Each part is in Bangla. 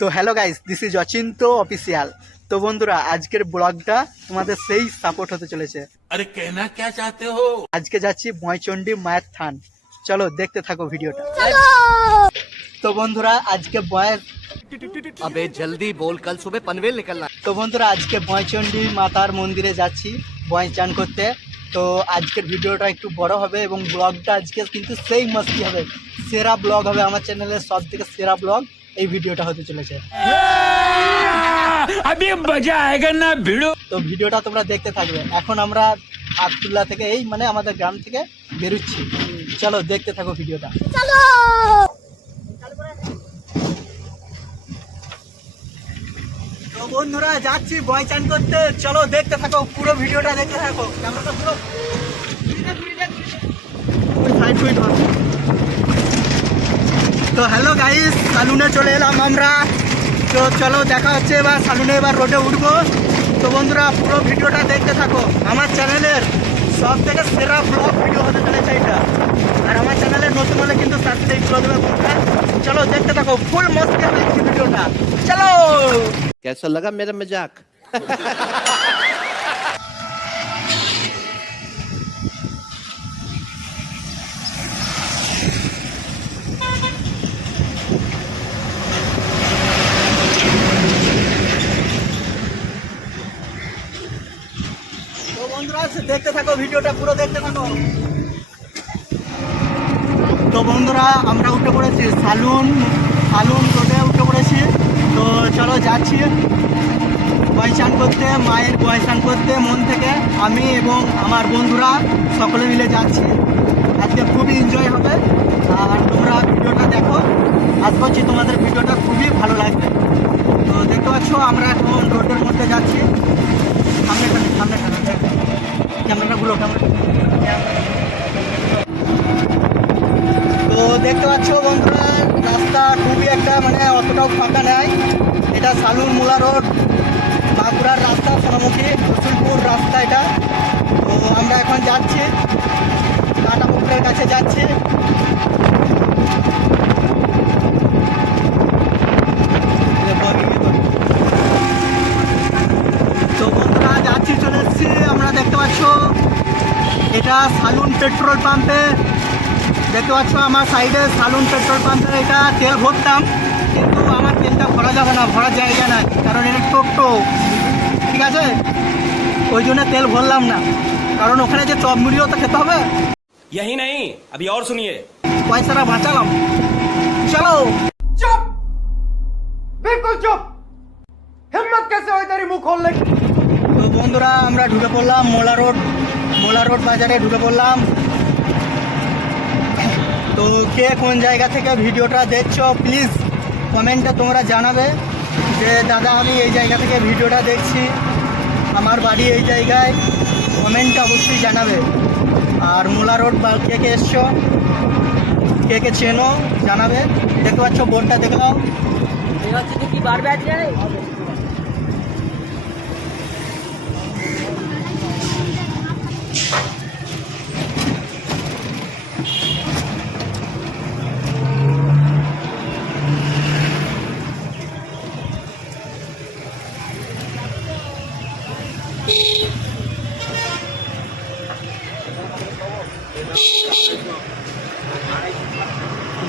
তো hello guys, this is Achinta official. তো বন্ধুরা, আজকের ব্লগটা তোমাদের সেই সাপোর্ট হতে চলেছে। अरे कहना क्या चाहते हो? আজকে যাচ্ছি ভয়চণ্ডী মায়ের থান। চলো দেখতে থাকো ভিডিওটা। তো বন্ধুরা, আজকে अबे जल्दी बोल, कल सुबह पनवेल निकलना। তো বন্ধুরা আজকে ভয়চণ্ডী মাতার মন্দিরে যাচ্ছি ভয় চান করতে। তো আজকের ভিডিওটা একটু বড় হবে এবং ব্লগটা আজকে কিন্তু সেই মস্তি হবে, সেরা ব্লগ হবে। আমার চ্যানেলের সব থেকে সেরা ব্লগ এই ভিডিওটা হতে চলেছে। अभी मजा आएगा ना भिड़ो। তো ভিডিওটা তোমরা দেখতে থাকবে। এখন আমরা আবদুল্লাহ থেকে মানে আমাদের গ্রাম থেকে বেরোচ্ছি। চলো দেখতে থাকো ভিডিওটা। তো বন্ধুরা যাচ্ছি ভয় চান করতে, চলো দেখতে থাকো, পুরো ভিডিওটা দেখতে থাকো। ক্যামেরাটা পুরো সাইড ফুইট ধর। তো হ্যালো গাইস, সালুনে চলে এলাম আমরা। তো চলো দেখা হচ্ছে এবার সালুনে, এবার রোডে উঠবো। তো বন্ধুরা পুরো ভিডিওটা দেখতে থাকো। আমার চ্যানেলের সব থেকে সেরা ব্লগ ভিডিও হতে চলেছে এটা। আর আমার চ্যানেলের নতুন হলে কিন্তু সাবস্ক্রাইব করে দেবে বন্ধুরা। চলো দেখতে থাকো, ফুল মস্তি হবে এই ভিডিওটা। চলো। कैसा लगा मेरा मजाक? তো বন্ধুরা দেখতে থাকো ভিডিওটা, পুরো দেখতে থাকো। তো বন্ধুরা আমরা উঠে পড়েছি সালুন রোডে উঠে পড়েছি। তো চলো যাচ্ছি ভয় চান করতে, মায়ের ভয় চান করতে মন থেকে। আমি এবং আমার বন্ধুরা সকলে মিলে যাচ্ছি। আজকে খুবই এনজয় হবে। আর তোমরা ভিডিওটা দেখো, আশা করছি তোমাদের ভিডিওটা খুবই ভালো লাগবে। তো দেখতে পাচ্ছ আমরা এখন রোডের মধ্যে যাচ্ছি। সামনে ক্যামেরাগুলো তো দেখতে পাচ্ছ বন্ধুরা, রাস্তা খুবই একটা অতটাও ফাঁকা নেয়। এটা সালুন মোলা রোড, বাঁকুড়ার রাস্তা, সোনামুখী রসুলপুর রাস্তা এটা। তো আমরা এখন যাচ্ছি কাটা পুকুরের কাছে যাচ্ছি। তো বন্ধুরা যাচ্ছি, চলে এসেছি আমরা। দেখতে পাচ্ছ এটা সালুন পেট্রোল পাম্পে। দেখতে পাচ্ছ আমার সাইডে সালুন পেট্রোল পাম্পে এটা তেল ভরতাম, কিন্তু আমার তেলটা ভরা যাবে না, ভরার জায়গা নাই, কারণ এটা টোটো, ঠিক আছে? ওই জন্য তেল ভরলাম না, কারণ ওখানে যে চপ মুড়িও তো খেতে হবে। यही नहीं, अभी और सुनिए। পয়সাটা বাঁচালাম। চলো। चुप, बिल्कुल चुप। हिम्मत कैसे हुई तेरी मुंह खोलने की? তো বন্ধুরা আমরা ঢুকে পড়লাম মোলা রোড বাজারে ঢুকে পড়লাম। তো কে কোন জায়গা থেকে ভিডিওটা দেখছো প্লিজ কমেন্টে তোমরা জানাবে যে দাদা আমি এই জায়গা থেকে ভিডিওটা দেখছি, আমার বাড়ি এই জায়গায়। কমেন্টটা অবশ্যই জানাবে। আর মোলা রোড কে কে এসছো, কে কে চেনো জানাবে। দেখতে পাচ্ছ বোর্ডটা দেখলাম।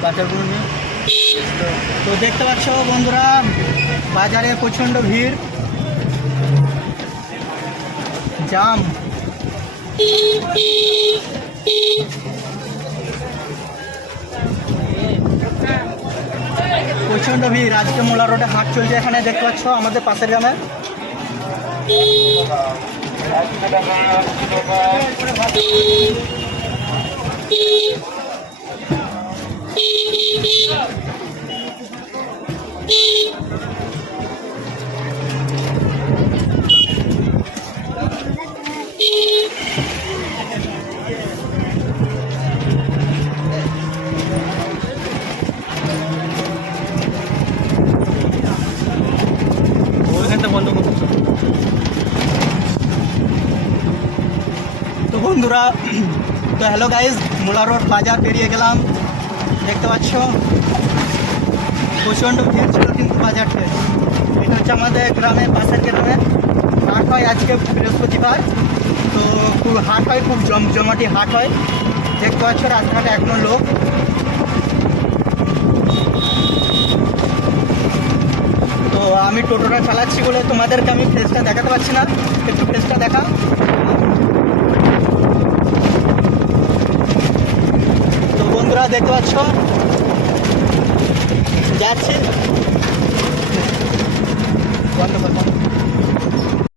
বাজারগুলো নিয়ে তো দেখতে পাচ্ছ বন্ধুরা বাজারে প্রচণ্ড ভিড়, জাম। প্রচণ্ড ভিড় আজকে মোলা রোডে হাট চলছে এখানে। দেখতে পাচ্ছ আমাদের পাশের গ্রামে। তো বন্ধুরা, তো হ্যালো গাইজ, মোলা রোড বাজার পেরিয়ে গেলাম। দেখতে পাচ্ছ প্রচণ্ড ভিড় ছিল কিন্তু বাজারটায়। হচ্ছে আমাদের গ্রামে, পাশের গ্রামে হাট হয় আজকে বৃহস্পতিবার। তো খুব হাট হয়, খুব জমজমাটি হাট হয়। দেখতে পাচ্ছ রাস্তাঘাটে এখনো লোক। তো আমি টোটোটা চালাচ্ছি বলে তোমাদেরকে আমি ফেসটা দেখাতে পারছি না, একটু ফেসটা দেখা। তো বন্ধুরা দেখতে পাচ্ছ যাচ্ছি, বন্ধ কর।